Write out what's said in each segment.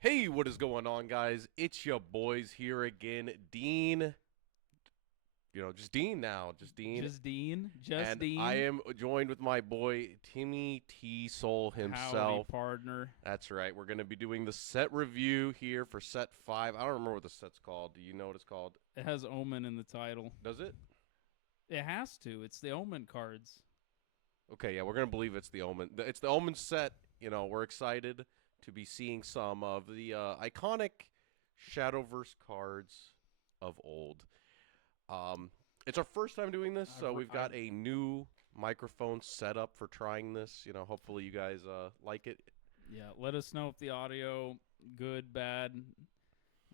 Hey, what is going on, guys? It's your boys here again, Dean. Just Dean now, just Dean. Just Dean. Just And I Dean. am joined with my boy, Timmy T Soul Howdy, himself. partner. That's right. We're going to be doing the set review here for set 5. I don't remember what the set's called. Do you know what it's called? It has Omen in the title. Does it? It has to. It's the Omen cards. Okay, yeah, we're going to believe it's the Omen. It's the Omen set. We're excited to be seeing some of the iconic Shadowverse cards of old. It's our first time doing this, so we've got a new microphone set up for trying this. Hopefully you guys like it. Yeah, let us know if the audio good, bad.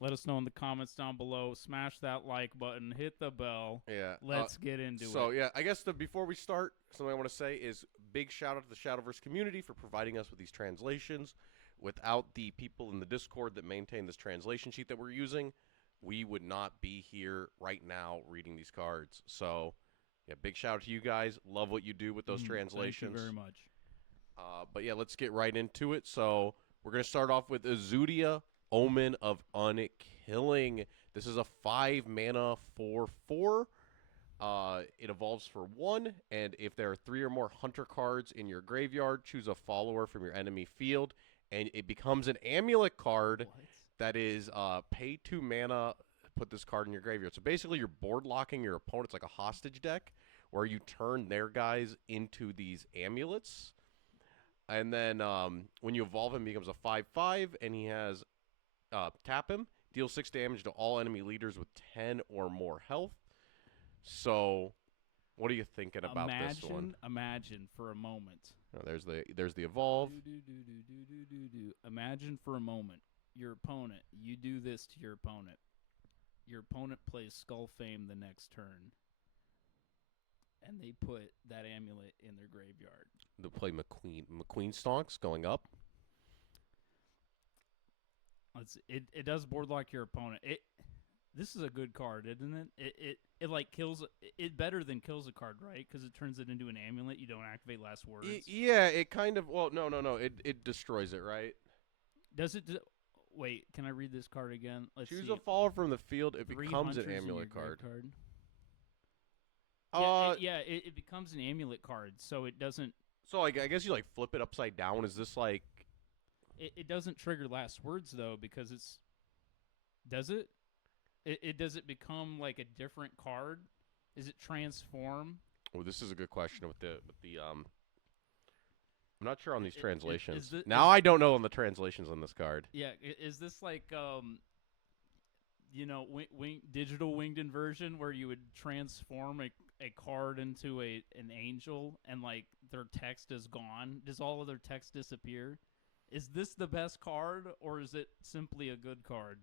Let us know in the comments down below. Smash that like button. Hit the bell. Yeah. Let's get into So it. yeah, I guess before we start, something I want to say is big shout out to the Shadowverse community for providing us with these translations. Without the people in the Discord that maintain this translation sheet that we're using, we would not be here right now reading these cards. So, yeah, big shout out to you guys. Love what you do with those translations. Thank you very much. But yeah, let's get right into it. So we're gonna start off with Azudia, Omen of Unkilling. This is a 5-mana 4/4. It evolves for 1, and if there are 3 or more hunter cards in your graveyard, choose a follower from your enemy field, and it becomes an amulet card What? that is pay 2 mana. Put this card in your graveyard. So basically, you're board locking your opponent. It's like a hostage deck where you turn their guys into these amulets. And then when you evolve him, he becomes a 5/5, and he has tap him, deal 6 damage to all enemy leaders with 10 or more health. So, what are you thinking about this one? Imagine for a moment. Oh, there's the evolve. Imagine for a moment your opponent. You do this to your opponent. Your opponent plays Skull Fame the next turn, and they put that amulet in their graveyard. They play McQueen. McQueen stonks going up. It does board lock your opponent. This is a good card, isn't it? It like kills it better than kills a card, right? Because it turns it into an amulet. You don't activate last words. Yeah, it kind of. Well, no. It destroys it, right? Does it? Wait, can I read this card again? Let's Choose see. a follower from the field. It 3 becomes an hunters in amulet your card. It becomes an amulet card, so it doesn't. So I guess you like flip it upside down. Is this like? It doesn't trigger last words though because it's. Does it? It does it become like a different card? Is it transform? Oh, this is a good question with the I'm not sure on these translations. Is I don't know on the translations on this card. Yeah, is this like digital winged inversion where you would transform a card into an angel and like their text is gone? Does all of their text disappear? Is this the best card or is it simply a good card?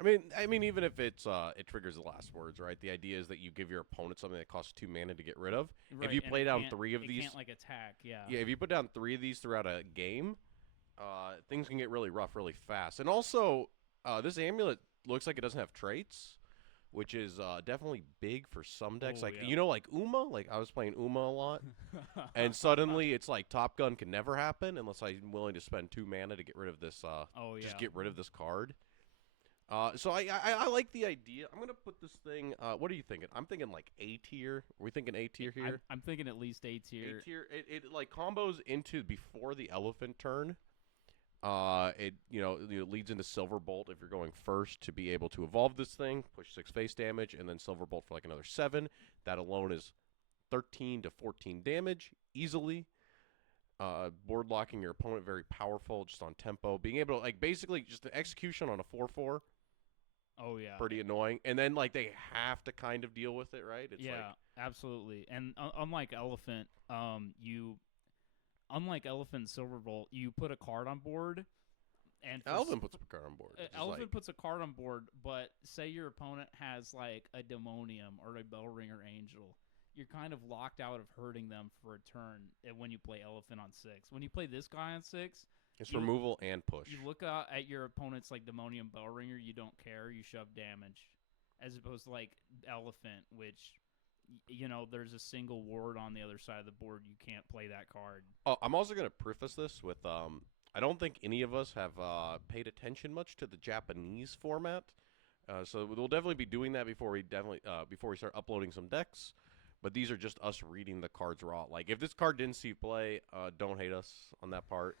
I mean, even if it triggers the last words, right? The idea is that you give your opponent something that costs 2 mana to get rid of. Right, If you and play it down can't- 3 of it these, can't like attack. Yeah. yeah, if you put down 3 of these throughout a game, things can get really rough really fast. And also, this amulet looks like it doesn't have traits, which is definitely big for some decks. Oh, Like yeah. like Uma. Like I was playing Uma a lot, and suddenly it's like Top Gun can never happen unless I'm willing to spend 2 mana to get rid of this. Oh yeah. Just get rid of this card. So I like the idea. I'm gonna put this thing. What are you thinking? I'm thinking like A tier. Are we thinking A tier here? I'm thinking at least A tier. A tier. It like combos into before the elephant turn. It leads into Silver Bolt if you're going first to be able to evolve this thing, push 6 face damage, and then Silver Bolt for like another 7. That alone is 13 to 14 damage easily. Board locking your opponent, very powerful, just on tempo. Being able to like basically just the execution on a 4/4. Oh yeah. Pretty annoying. And then like they have to kind of deal with it, right? It's absolutely. And unlike Elephant, unlike Elephant and Silverbolt, you put a card on board, and Elvin puts a card on board. Elephant puts a card on board, but say your opponent has like a Demonium or a Bellringer Angel, you're kind of locked out of hurting them for a turn when you play Elephant on 6. When you play this guy on 6, it's removal and push. You look at your opponent's like Demonium Bellringer, you don't care, you shove damage, as opposed to like Elephant, which there's a single ward on the other side of the board. You can't play that card. Oh, I'm also going to preface this with I don't think any of us have paid attention much to the Japanese format. So we'll definitely be doing that before we start uploading some decks. But these are just us reading the cards raw. Like, if this card didn't see play, don't hate us on that part.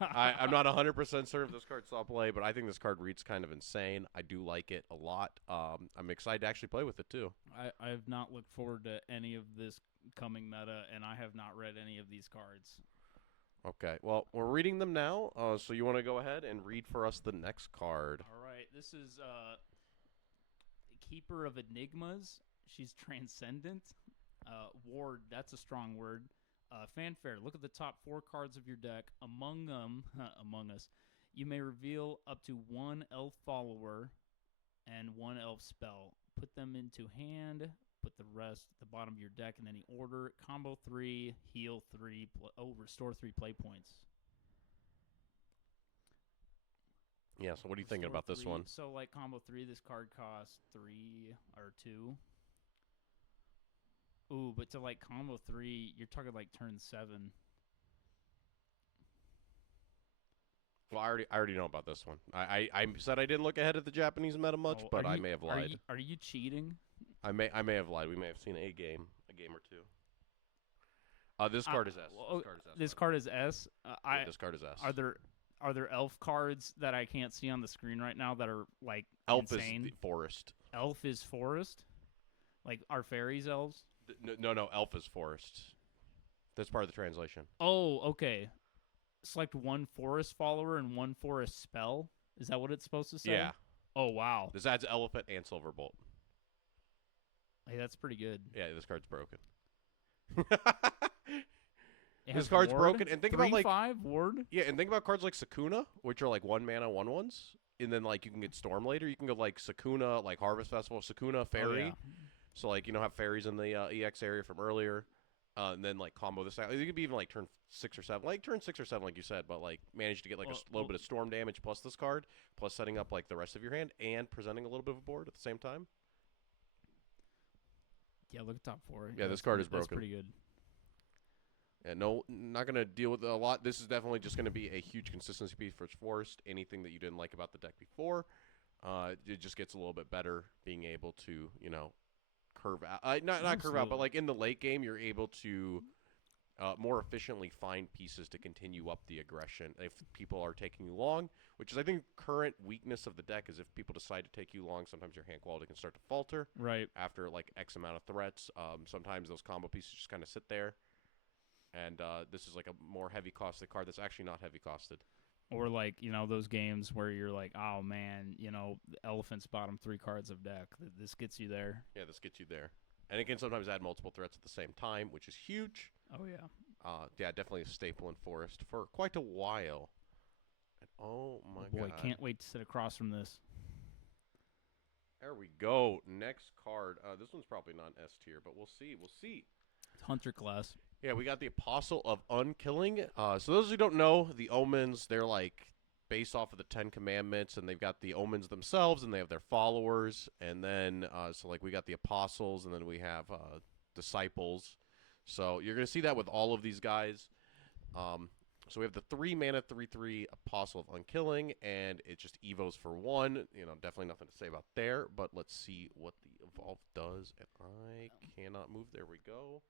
I'm not 100% certain if this card saw play, but I think this card reads kind of insane. I do like it a lot. I'm excited to actually play with it, too. I have not looked forward to any of this coming meta, and I have not read any of these cards. Okay, well, we're reading them now, so you want to go ahead and read for us the next card. All right, this is Keeper of Enigmas. She's transcendent. Ward, that's a strong word. Fanfare, look at the top 4 cards of your deck. Among them, among us, you may reveal up to 1 elf follower and 1 elf spell. Put them into hand, put the rest at the bottom of your deck in any order. Combo 3, heal 3, restore 3 play points. Yeah, so what are you thinking about this one? So, like, combo 3, this card costs 3 or 2. Ooh, but to, like, combo 3, you're talking, like, turn 7. Well, I already know about this one. I said I didn't look ahead at the Japanese meta much, but I may have lied. Are you cheating? I may have lied. We may have seen a game or two. This card is S. This card is S. This card is S. Are there elf cards that I can't see on the screen right now that are, like, elf insane? Is the forest. Elf is forest? Like, are fairies elves? No, elf is forest. That's part of the translation. Oh, okay. Select 1 forest follower and 1 forest spell? Is that what it's supposed to say? Yeah. Oh, wow. This adds elephant and silverbolt. Hey, that's pretty good. Yeah, this card's broken. This card's broken, and think about, like, 3/5 ward. Yeah, and think about cards like Sakuna, which are like 1 mana 1/1s, and then, like, you can get Storm later. You can go like Sakuna, like Harvest Festival, Sakuna Fairy. Oh, yeah. So, like, have fairies in the EX area from earlier, and then, like, combo this out. It could be even like turn 6 or 7, like turn 6 or 7, like you said, but, like, manage to get like a little bit of storm damage plus this card, plus setting up like the rest of your hand and presenting a little bit of a board at the same time. Yeah, look at top 4. Yeah, this card is broken. That's pretty good. Yeah, no, not gonna deal with it a lot. This is definitely just gonna be a huge consistency piece for Forest. Anything that you didn't like about the deck before, it just gets a little bit better being able to, curve out. Not curve out, but like in the late game, you're able to more efficiently find pieces to continue up the aggression if people are taking you long, which is, I think, current weakness of the deck is if people decide to take you long, sometimes your hand quality can start to falter. Right. After like X amount of threats. Sometimes those combo pieces just kind of sit there. And this is like a more heavy costed card that's actually not heavy costed. Or like, those games where you're like, oh man, the elephant's bottom 3 cards of deck. This gets you there. Yeah, this gets you there. And it can sometimes add multiple threats at the same time, which is huge. Oh, yeah. Yeah, definitely a staple in Forest for quite a while. And oh my boy, god. Can't wait to sit across from this. There we go. Next card. This one's probably not S tier, but we'll see. We'll see. It's Hunter class. Yeah, we got the Apostle of Unkilling. So those who don't know, the Omens, they're like based off of the 10 Commandments, and they've got the Omens themselves, and they have their followers, and then, so like we got the Apostles, and then we have Disciples. So you're going to see that with all of these guys. So we have the 3 mana 3/3 Apostle of Unkilling, and it just evos for 1. Definitely nothing to say about there, but let's see what the Evolve does, and I cannot move. There we go.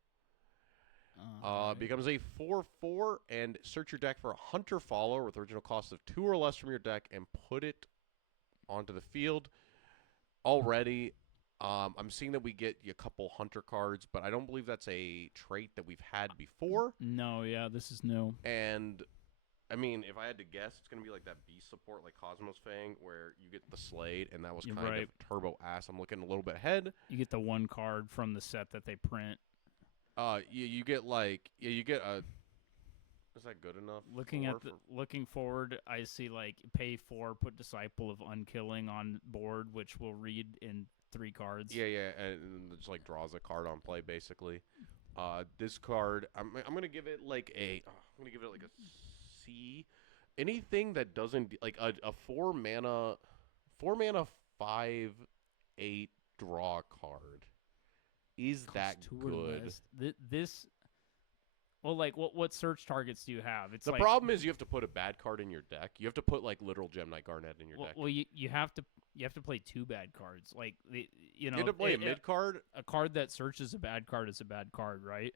Becomes a 4/4, and search your deck for a Hunter follower with original cost of 2 or less from your deck and put it onto the field. Already, I'm seeing that we get a couple Hunter cards, but I don't believe that's a trait that we've had before. No, yeah, this is new. And, I mean, if I had to guess, it's going to be like that beast support, like Cosmos Fang, where you get the Slade, and that was kind of turbo ass. I'm looking a little bit ahead. You get the 1 card from the set that they print. You get you get a. Is that good enough? Looking forward, I see like pay 4, put Disciple of Unkilling on board, which will read in 3 cards. Yeah, and it just like draws a card on play basically. This card, I'm gonna give it like a C. Anything that doesn't like a 4 mana 5/8 draw card. Is that good? Well, like what search targets do you have? It's The like, problem is you have to put a bad card in your deck. You have to put like literal Gem Knight Garnet in your deck. well, you have to play 2 bad cards. Like You have to play a mid card, a card that searches a bad card is a bad card, right?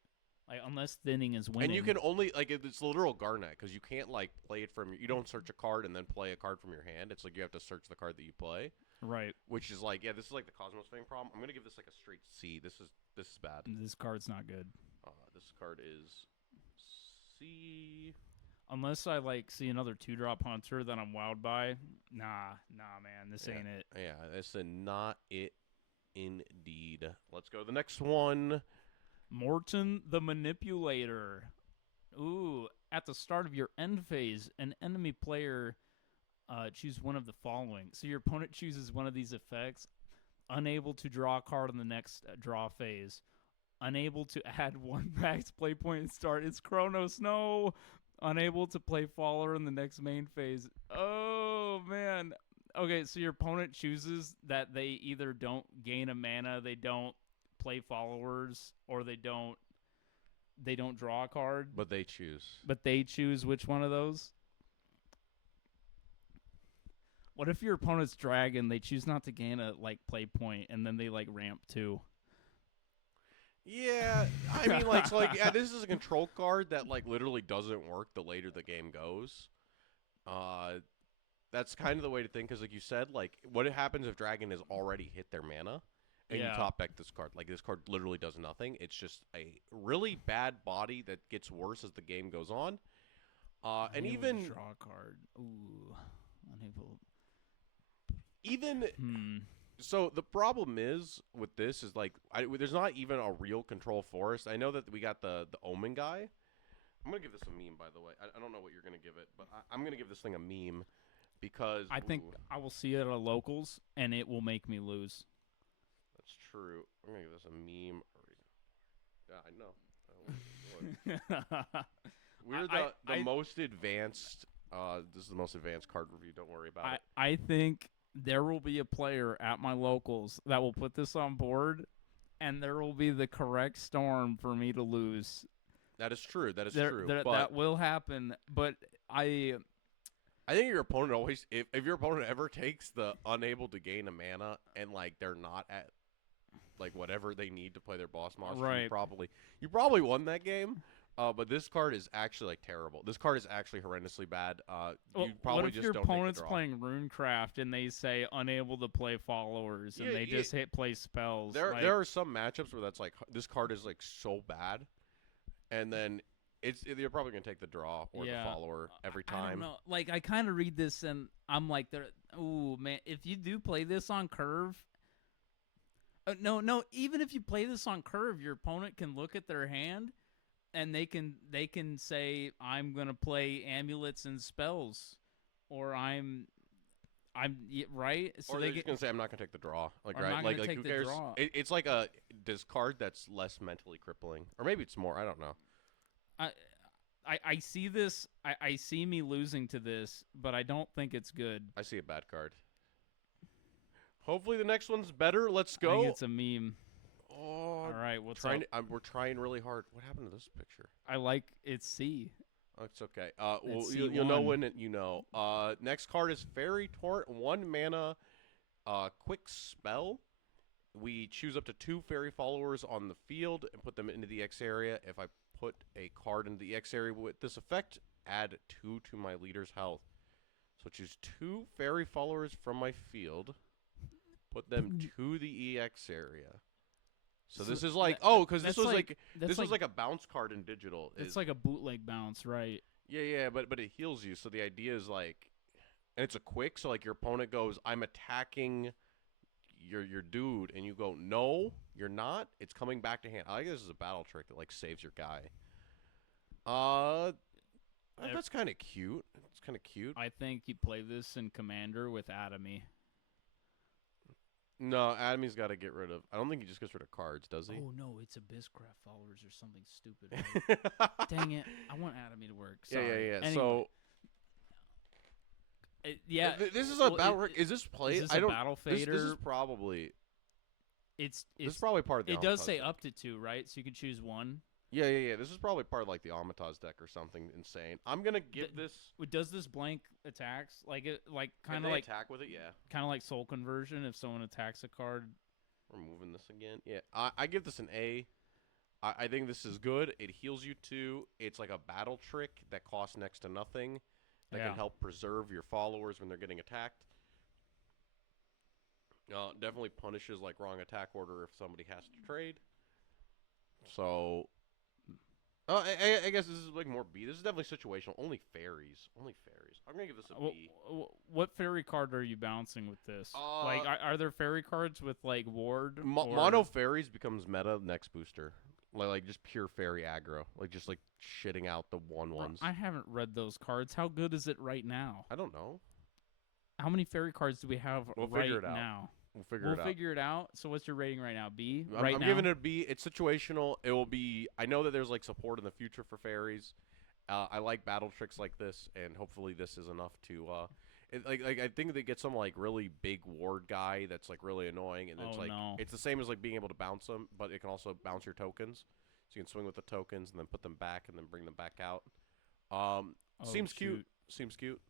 Like unless thinning is winning. and you can only like it's literal Garnet because you can't like play it from. You don't search a card and then play a card from your hand. It's like you have to search the card that you play. Right. Which is like, yeah, this is like the Cosmos Fang problem. I'm gonna give this like a straight C. This is bad. This card's not good. This card is C. Unless I like see another 2-drop hunter that I'm wowed by. Nah, man, this ain't it. Yeah, this is not it indeed. Let's go to the next one. Morton the Manipulator. Ooh, at the start of your end phase, an enemy player choose one of the following. So your opponent chooses one of these effects. Unable to draw a card in the next draw phase. Unable to add 1 max play point and start its Chronos. No. Unable to play Faller in the next main phase. Oh, man. Okay, so your opponent chooses that they either don't gain a mana, they don't play followers, or they don't draw a card. But they choose. But they choose which one of those? What if your opponent's dragon, they choose not to gain a like play point, and then they like ramp 2? Yeah, I mean, like, so, like, yeah, this is a control card that like literally doesn't work the later the game goes. That's kind of the way to think, because like you said, like, what happens if dragon has already hit their mana, and you top deck this card? Like, this card literally does nothing. It's just a really bad body that gets worse as the game goes on. And even draw a card. Ooh, unable. Even so, the problem is with this is like there's not even a real control forest. I know that we got the Omen guy. I'm gonna give this a meme, by the way. I don't know what you're gonna give it, but I'm gonna give this thing a meme because I think I will see it at locals and it will make me lose. That's true. I'm gonna give this a meme. Yeah, I know. We're the most advanced. This is the most advanced card review. Don't worry about it. I think there will be a player at my locals that will put this on board, and there will be the correct storm for me to lose. That is true. That is true. But that will happen. But I think your opponent always, if your opponent ever takes the unable to gain a mana and like they're not at like whatever they need to play their boss monster, right. you probably won that game. But this card is actually like terrible. This card is actually horrendously bad. You probably what if just your don't take the opponent's draw. playing Runecraft and they say unable to play followers and they just hit play spells? There are some matchups where that's like this card is like so bad, and then you're probably gonna take the draw or the follower every time. I don't know. Like I kind of read this and I'm like, ooh man, if you do play this on curve. No. Even if you play this on curve, your opponent can look at their hand. And they can say I'm gonna play amulets and spells, or I'm right. So or they're just gonna say I'm not gonna take the draw. Like I'm right, not like gonna take who the cares? draw. It's like a discard that's less mentally crippling, or maybe it's more. I don't know. I see this. I see me losing to this, but I don't think it's good. I see a bad card. Hopefully the next one's better. Let's go. I think it's a meme. Oh, all right. What's up? We're trying really hard. What happened to this picture? I like it's C. Oh, it's okay. Well, you'll know when you know. Next card is Fairy Torrent. 1 mana, quick spell. We choose up to 2 fairy followers on the field and put them into the X area. If I put a card into the X area with this effect, add 2 to my leader's health. So choose 2 fairy followers from my field, put them to the EX area. So this is like because this was like a bounce card in digital. It's like a bootleg bounce, right? Yeah, but it heals you. So the idea is like, and it's a quick. So like your opponent goes, I'm attacking your dude, and you go, no, you're not. It's coming back to hand. I guess this is a battle trick that like saves your guy. That's kind of cute. It's kind of cute. I think you play this in Commander with Atomy. No, Atomy's got to get rid of. I don't think he just gets rid of cards, does he? Oh no, it's Abysscraft followers or something stupid. Right? Dang it! I want Atomy to work. Sorry. Yeah. Anyway. So. This is a battle. Is this played? Is this a battle fader? This is probably. It's this is probably part of the. It does say up to 2, right? So you can choose 1. Yeah. This is probably part of like the Amataz deck or something insane. I'm gonna give this. Does this blank attacks like it like Can kind they of like attack with it? Yeah. kind of like Soul Conversion? If someone attacks a card, We're moving this again. Yeah. I give this an A. I think this is good. It heals you 2. It's like a battle trick that costs next to nothing. That Yeah. can help preserve your followers when they're getting attacked. Definitely punishes like wrong attack order if somebody has to trade. So, I guess this is like more B. This is definitely situational. Only fairies. Only fairies. I'm gonna give this a B. What fairy card are you bouncing with this? Like, are there fairy cards with like ward? Mono fairies becomes meta next booster. Like just pure fairy aggro. Like just like shitting out the 1/1s. I haven't read those cards. How good is it right now? I don't know. How many fairy cards do we have We'll right figure it out. now? We'll We'll it out. figure it out. So what's your rating right now? B? I'm now? giving it a B. It's situational. It will be. I know that there's like support in the future for fairies. I like battle tricks like this, and hopefully this is enough to. I think they get some like really big ward guy that's like really annoying, and it's like it's the same as like being able to bounce them, but it can also bounce your tokens. So you can swing with the tokens and then put them back and then bring them back out. Seems cute. Seems cute.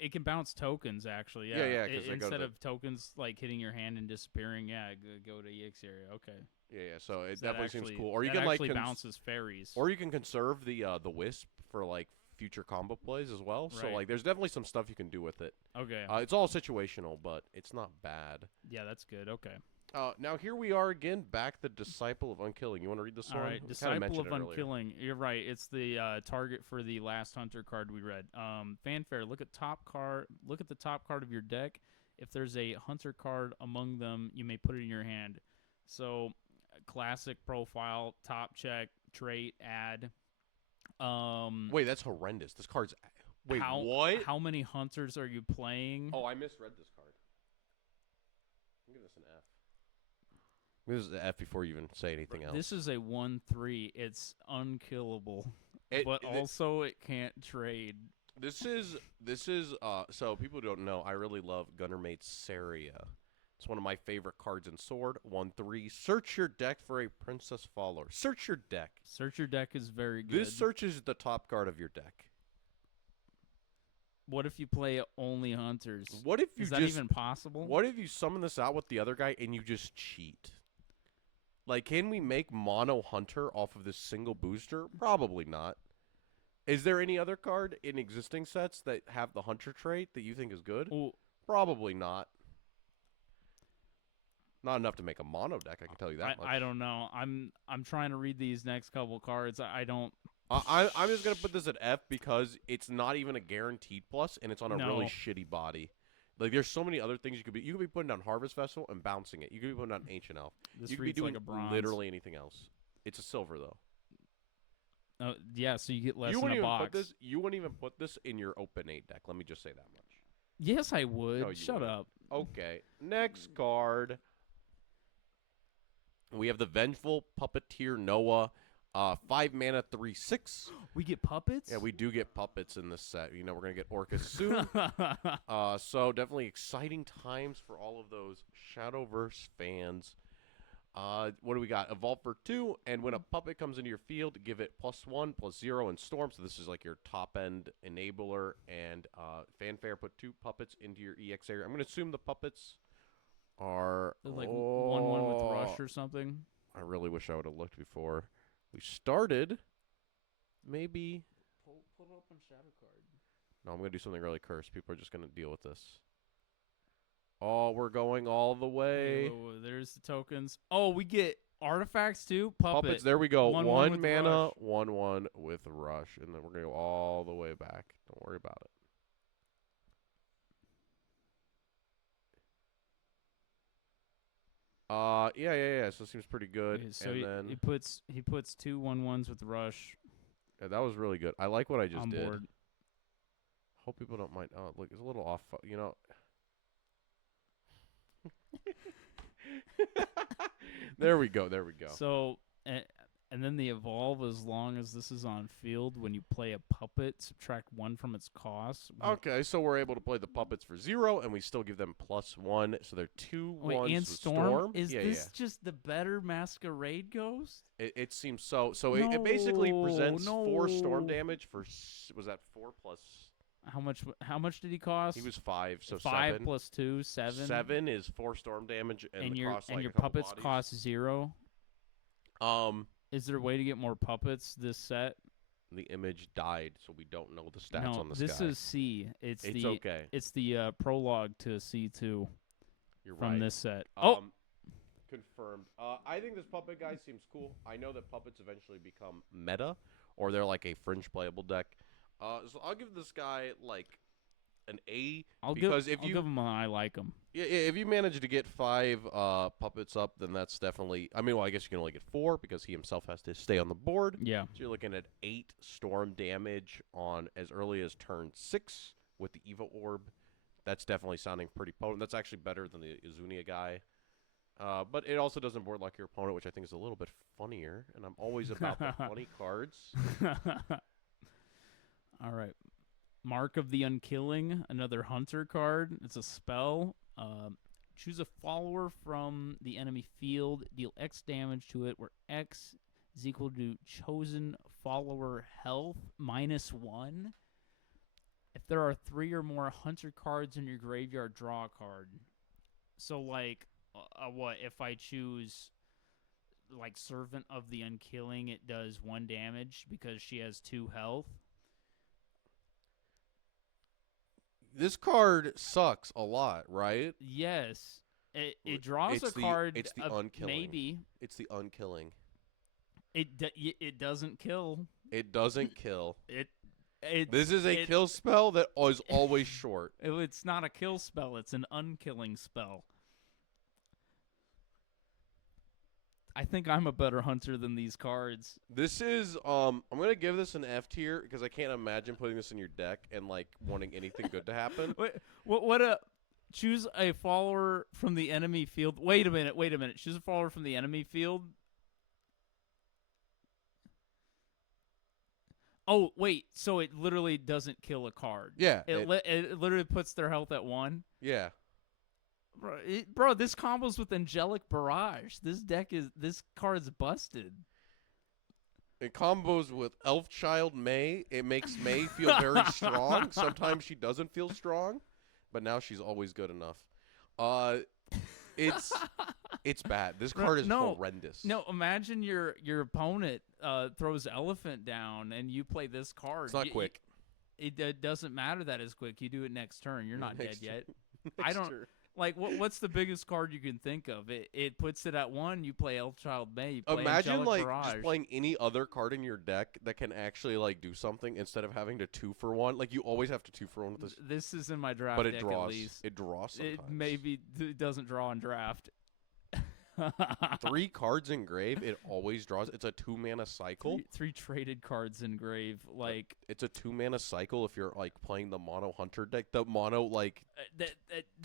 It can bounce tokens, actually. Yeah. Instead of tokens like hitting your hand and disappearing, go to EX area. Okay. Yeah. So it definitely seems cool. Or you that can like bounces fairies. Or you can conserve the wisp for like future combo plays as well. Right. So like, there's definitely some stuff you can do with it. Okay. It's all situational, but it's not bad. Yeah, that's good. Okay. Now here we are again, back the Disciple of Unkilling. You want to read this one? All right, Disciple of Unkilling. You're right. It's the target for the last Hunter card we read. Fanfare. Look at the top card of your deck. If there's a Hunter card among them, you may put it in your hand. So, classic profile, top check, trait, add. Wait, that's horrendous. This card's. Wait, what? How many Hunters are you playing? Oh, I misread this card. I'll give this an F. This is the F before you even say anything else. This is a 1/3. It's unkillable, but also it can't trade. This is so people don't know. I really love Gunnermate's Seria. It's one of my favorite cards in Sword. 1/3. Search your deck for a Princess Follower. Search your deck. Search your deck is very good. This searches the top card of your deck. What if you play only Hunters? What if you is that even possible? What if you summon this out with the other guy and you just cheat? Like, can we make mono Hunter off of this single booster? Probably not. Is there any other card in existing sets that have the Hunter trait that you think is good? Ooh. Probably not. Not enough to make a mono deck, I can tell you that much. I don't know. I'm trying to read these next couple cards. I don't. I'm just gonna put this at F because it's not even a guaranteed plus, and it's on a really shitty body. Like, there's so many other things you could be. You could be putting down Harvest Festival and bouncing it. You could be putting down Ancient Elf. This you could be doing like a bronze. literally anything else. It's a silver though. Yeah, so you get less in a box. You wouldn't even put this in your Open 8 deck. Let me just say that much. Yes, I would. No, Shut up. Okay. Next card. We have the Vengeful Puppeteer Noah. 5 mana, 3/6. We get puppets? Yeah, we do get puppets in this set. You know, we're going to get Orcus soon. So definitely exciting times for all of those Shadowverse fans. What do we got? Evolve for 2, and when a puppet comes into your field, give it +1/+0 in Storm. So this is like your top-end enabler. And Fanfare, put 2 puppets into your EX area. I'm going to assume the puppets are... like 1/1 with Rush or something? I really wish I would have looked before we started. Maybe. Pull it up on Shadow Card. No, I'm going to do something really cursed. People are just going to deal with this. Oh, we're going all the way. Whoa, there's the tokens. Oh, we get artifacts too? Puppets, there we go. 1 mana, Rush. 1/1 with Rush. And then we're going to go all the way back. Don't worry about it. Yeah. So it seems pretty good. Okay, so and then he puts 2 1/1s with Rush. Yeah, that was really good. I like what I just did. Board. Hope people don't mind. Oh, look, it's a little off. You know. There we go. So And then they evolve as long as this is on field. When you play a puppet, subtract 1 from its cost. Okay, so we're able to play the puppets for 0, and we still give them +1, so they're 2 Wait, ones and with Storm? Is yeah, this just the better Masquerade Ghost? It seems so. So it basically presents 4 storm No. damage for was that 4 plus? How much did he cost? He was 5, so 5 7. plus 2, 7. 7 is 4 storm damage, and the your cost like your a couple puppets bodies. cost 0. Is there a way to get more puppets this set? The image died, so we don't know the stats No, on this this guy. is C. It's okay. It's the prologue to C2 You're from right. this set. Confirmed. I think this puppet guy seems cool. I know that puppets eventually become meta, or they're like a fringe playable deck. So I'll give this guy like an A I'll because give him an I like him. Yeah, if you manage to get 5 puppets up, then that's definitely. I mean, well, I guess you can only get 4 because he himself has to stay on the board. Yeah. So you're looking at 8 storm damage on as early as turn 6 with the Eva Orb. That's definitely sounding pretty potent. That's actually better than the Izunia guy. But it also doesn't board like your opponent, which I think is a little bit funnier. And I'm always about the funny cards. All right. Mark of the Unkilling, another hunter card. It's a spell. Choose a follower from the enemy field. Deal X damage to it, where X is equal to chosen follower health -1. If there are 3 or more hunter cards in your graveyard, draw a card. So, like, what if I choose like Servant of the Unkilling? It does 1 damage because she has 2 health. This card sucks a lot, right? Yes. It draws a card. It's the unkilling. Maybe. It's the unkilling. It doesn't kill. It doesn't kill. This is a kill spell that is always short. It's not a kill spell. It's an unkilling spell. I think I'm a better hunter than these cards. This is I'm gonna give this an F tier because I can't imagine putting this in your deck and like wanting anything good to happen. Choose a follower from the enemy field. Wait a minute. Choose a follower from the enemy field. Oh, wait. So it literally doesn't kill a card. Yeah. It literally puts their health at 1. Yeah. Bro, this combos with Angelic Barrage. This card's busted. It combos with Elfchild May. It makes May feel very strong. Sometimes she doesn't feel strong, but now she's always good enough. It's bad. This card is horrendous. No, imagine your opponent throws Elephant down and you play this card. It's not quick. It doesn't matter that it's quick. You do it next turn. You're not dead yet. I don't. Like, what's the biggest card you can think of? It puts it at 1. You play Elfchild May. You play Imagine Angelic like Barrage. just playing any other card in your deck that can actually like do something instead of having to 2 for 1. Like you always have to 2 for 1 with this. This is in my draft But it deck draws. at least. It draws sometimes. It doesn't draw in draft. 3 cards in grave. It always draws. It's a 2-mana cycle. Three traded cards in grave. Like it's a 2-mana cycle if you're like playing the mono hunter deck. The mono like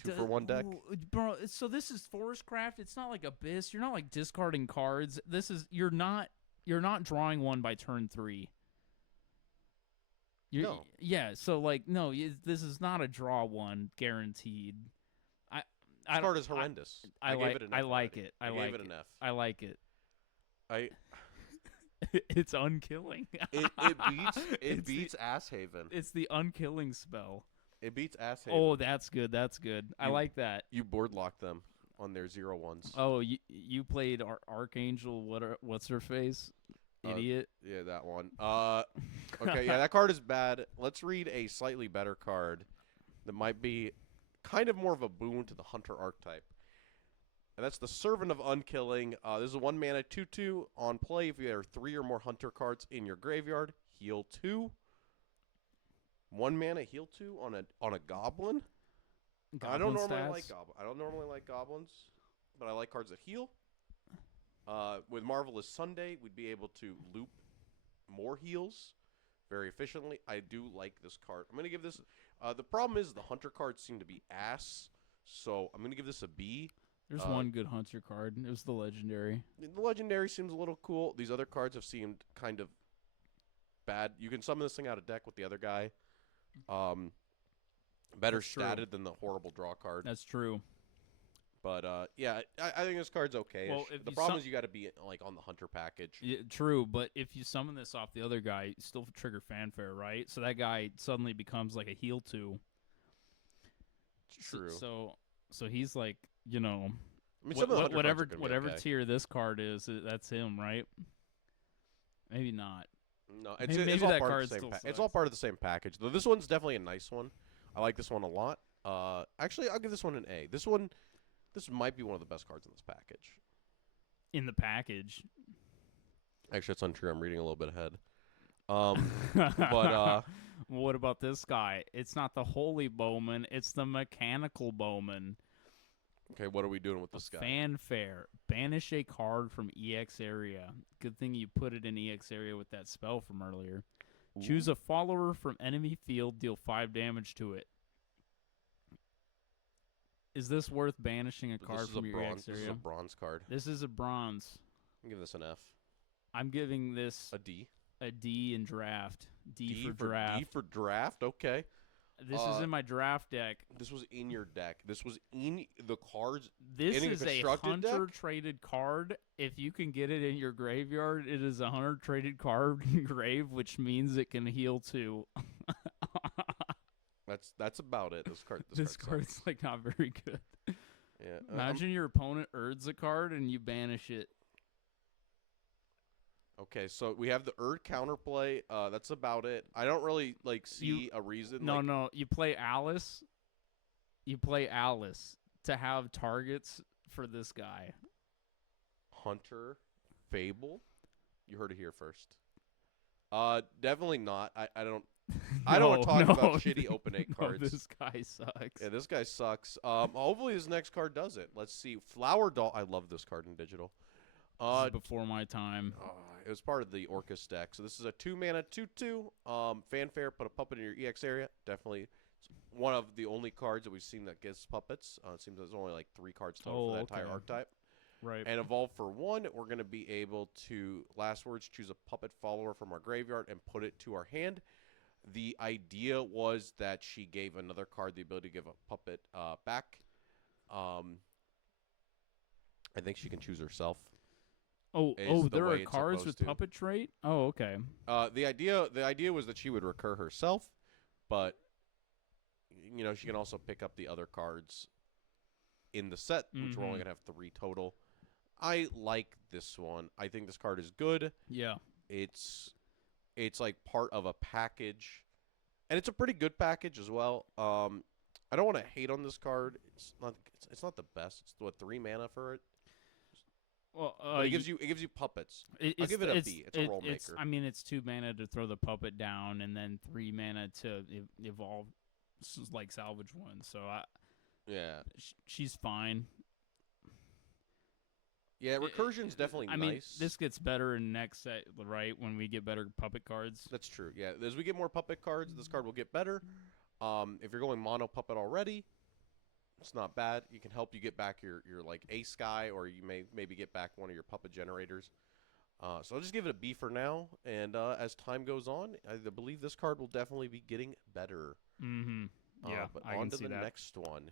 2 for 1 deck. Bro, so this is Forestcraft. It's not like Abyss. You're not like discarding cards. You're not drawing 1 by turn 3. No. Yeah. So like no, this is not a draw 1 guaranteed. This card is horrendous. I gave it an F. I like it. I gave it an F. I like it. I It's unkilling. It beats Asshaven. It's the unkilling spell. It beats Asshaven. Oh, that's good. That's good. I like that. You board lock them on their 0/1s. Oh, you played Archangel. What's her face? Idiot. Yeah, that one. Okay, yeah, that card is bad. Let's read a slightly better card that might be kind of more of a boon to the hunter archetype. And that's the Servant of Unkilling. This is a 1-mana 2/2 on play. If you have 3 or more hunter cards in your graveyard, heal 2. 1-mana heal 2 on a goblin. I don't normally like goblins, but I like cards that heal. With Marvelous Sunday, we'd be able to loop more heals very efficiently. I do like this card. I'm going to give this... the problem is the hunter cards seem to be ass, so I'm going to give this a B. There's one good hunter card. It was the legendary. The legendary seems a little cool. These other cards have seemed kind of bad. You can summon this thing out of deck with the other guy. Better That's true. statted than the horrible draw card. That's true. But yeah, I think this card's okay. Well, the problem is you got to be like on the hunter package. Yeah, true, but if you summon this off the other guy, you still trigger fanfare, right? So that guy suddenly becomes like a heal 2. It's true. So he's like, you know, I mean, some of the hunter whatever cards are gonna be okay. tier this card is, that's him, right? Maybe not. No, Maybe it's all that part card of the same. still It's all sucks. part of the same package. Though this one's definitely a nice one. I like this one a lot. Actually, I'll give this one an A. This might be one of the best cards in this package. In the package. Actually, it's untrue. I'm reading a little bit ahead. But what about this guy? It's not the holy bowman, it's the mechanical bowman. okay, what are we doing with this guy? Fanfare. Banish a card from EX area. Good thing you put it in EX area with that spell from earlier. Ooh. Choose a follower from enemy field, deal 5 damage to it. Is this worth banishing a card from your EX This is area? a bronze card. This is a bronze. I'll give this an F. I'm giving this A D. a D in draft. D for draft. D for draft. Okay. This is in my draft deck. This was in your deck. This was in the cards. This in is a constructed deck? hunter traded card. If you can get it in your graveyard, it is a hunter traded card in grave, which means it can heal 2. That's about it. This card's like not very good. Yeah. Imagine your opponent urds a card and you banish it. Okay, so we have the counterplay. That's about it. I don't really see a reason. No. You play Alice. You play Alice to have targets for this guy. Hunter, Fable. You heard it here first. Definitely not. I don't. I don't want to talk about shitty open 8 cards. This guy sucks. Yeah, this guy sucks. Hopefully this next card does it. Let's see. Flower Doll. I love this card in digital. This is before my time. It was part of the Orcus deck. So this is a 2-mana 2/2. Fanfare. Put a puppet in your EX area. Definitely one of the only cards that we've seen that gives puppets. It seems there's only like 3 cards total for that entire archetype. Right. And evolve for 1. We're going to be able to, last words, choose a puppet follower from our graveyard and put it to our hand. The idea was that she gave another card the ability to give a puppet back. I think she can choose herself. There are cards with puppet trait? Oh, okay. The idea was that she would recur herself, but she can also pick up the other cards in the set, which we're only gonna have 3 total. I like this one. I think this card is good. Yeah. It's like part of a package, and it's a pretty good package as well. I don't want to hate on this card. It's not the best. It's 3 mana for it. Well, but it gives you puppets. I'll give it a B. It's a roll maker. I mean, it's 2 mana to throw the puppet down, and then 3 mana to evolve, like salvage 1. So yeah, she's fine. Yeah, recursion's definitely nice. I mean, this gets better in next set, right? When we get better puppet cards. That's true. Yeah, as we get more puppet cards, this card will get better. If you're going mono puppet already, it's not bad. You can help you get back your like ace guy, or you maybe get back one of your puppet generators. So I'll just give it a B for now. And as time goes on, I believe this card will definitely be getting better. Mm-hmm. Yeah, but I on can to see the that. next one.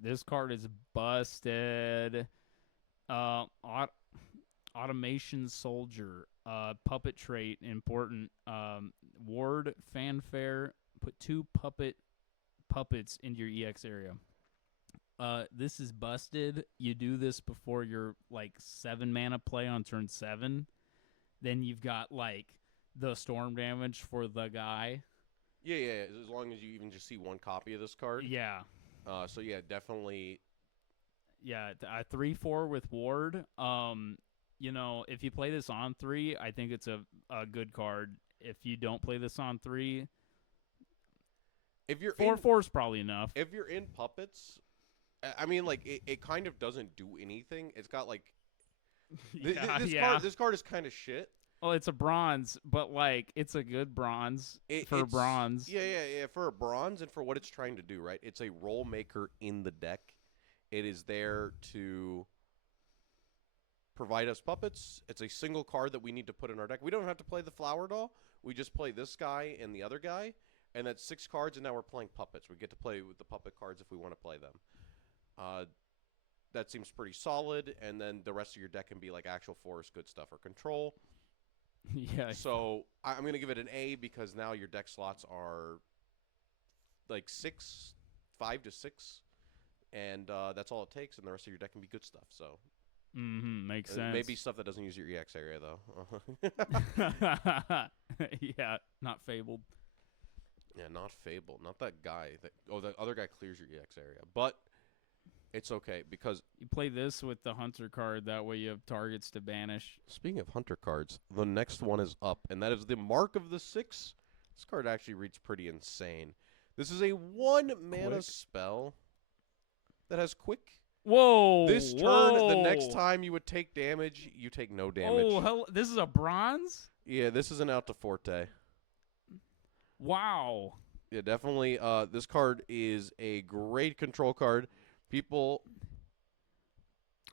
This card is busted. Automation Soldier, puppet trait, important. Ward, fanfare, put 2 puppets into your EX area. This is busted. You do this before your 7 mana play on turn 7. Then you've got the storm damage for the guy. Yeah. As long as you even just see 1 copy of this card. Yeah. So yeah, definitely. Yeah, 3/4 with Ward. If you play this on 3, I think it's a good card. If you don't play this on 3, if you're 4/4 is probably enough. If you're in puppets, I mean, it kind of doesn't do anything. It's got this card is kind of shit. Well, it's a bronze, but it's a good bronze for bronze. Yeah, for a bronze and for what it's trying to do, right? It's a roll maker in the deck. It is there to provide us puppets. It's a single card that we need to put in our deck. We don't have to play the Flower Doll. We just play this guy and the other guy, and that's 6 cards, and now we're playing puppets. We get to play with the puppet cards if we want to play them. That seems pretty solid, and then the rest of your deck can be like actual forest, good stuff, or control. Yeah. So I'm going to give it an A because now your deck slots are like 5 to 6, and that's all it takes, and the rest of your deck can be good stuff. So makes sense. maybe stuff that doesn't use your EX area though. Yeah, not Fabled. Yeah, not Fable, not that guy. The other guy clears your EX area, but it's okay because You play this with the Hunter card. That way you have targets to banish. speaking of Hunter cards, the next one is up, and that is the Mark of the Six. This card actually reads pretty insane. This is a 1 mana Quick. spell that has quick. Whoa! This turn, the next time you would take damage, you take no damage. Oh, hell, this is a bronze? Yeah, this is an Alta Forte. Wow. Yeah, definitely. This card is a great control card. People,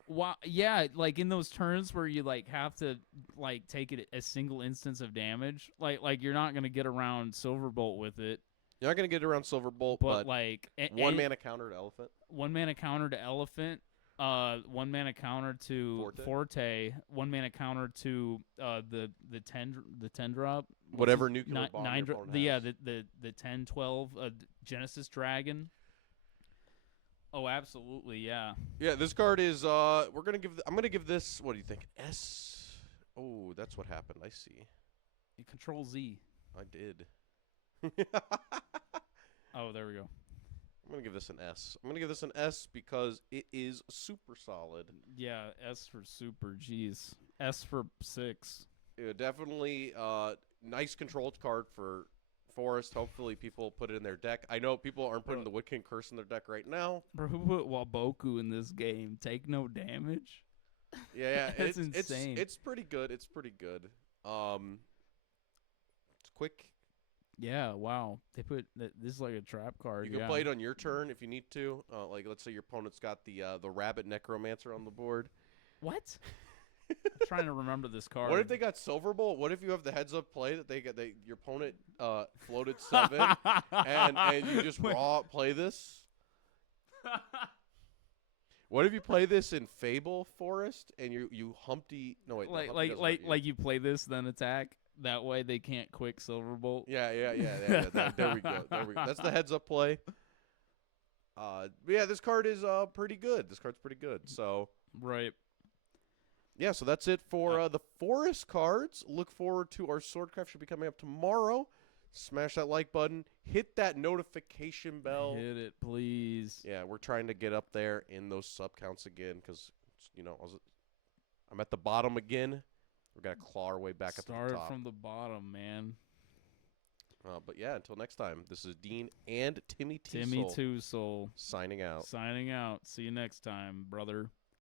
Wow. Yeah, like in those turns where you like have to like take it a single instance of damage, like you're not gonna get around Silverbolt with it, you're not gonna get around Silverbolt, but but like 1 mana counter to Elephant. 1 mana counter to Elephant, 1 mana counter to Forte, 1 mana counter to the 10 drop, Whatever nuclear bomb your opponent has. yeah, the 10/12 Genesis Dragon. Oh, absolutely, yeah. Yeah, this card is I'm gonna give this, what do you think? S. Oh, that's what happened. I see. You Control Z. I did. Oh, there we go. I'm gonna give this an S. I'm gonna give this an S because it is super solid. Yeah, S for super, jeez. S for 6. Yeah, definitely nice controlled card for Forest. Hopefully people put it in their deck. I know people aren't putting the Woodkin Curse in their deck right now. Bro, who put Waboku in this game? Take no damage? Yeah, That's insane. It's pretty good. It's pretty good. It's quick. Yeah, wow. They put this is like a trap card. You can play it on your turn if you need to. Like let's say your opponent's got the Rabbit Necromancer on the board. What? I'm trying to remember this card. What if they got Silverbolt? What if you have the heads up play that your opponent floated 7 and you just raw play this? What if you play this in Fable Forest and you Humpty? No wait, like you play this then attack. That way they can't quick Silverbolt. Yeah. There we go. That's the heads up play. But yeah, this card is pretty good. This card's pretty good. So right. Yeah, so that's it for the Forest cards. Look forward to our Swordcraft. Should be coming up tomorrow. Smash that like button. Hit that notification bell. Hit it, please. Yeah, we're trying to get up there in those sub counts again because, I'm at the bottom again. We're going to claw our way back up to the top. Start from the bottom, man. But yeah, until next time, this is Dean and Timmy Timmy Two Soul signing out. Signing out. See you next time, brother.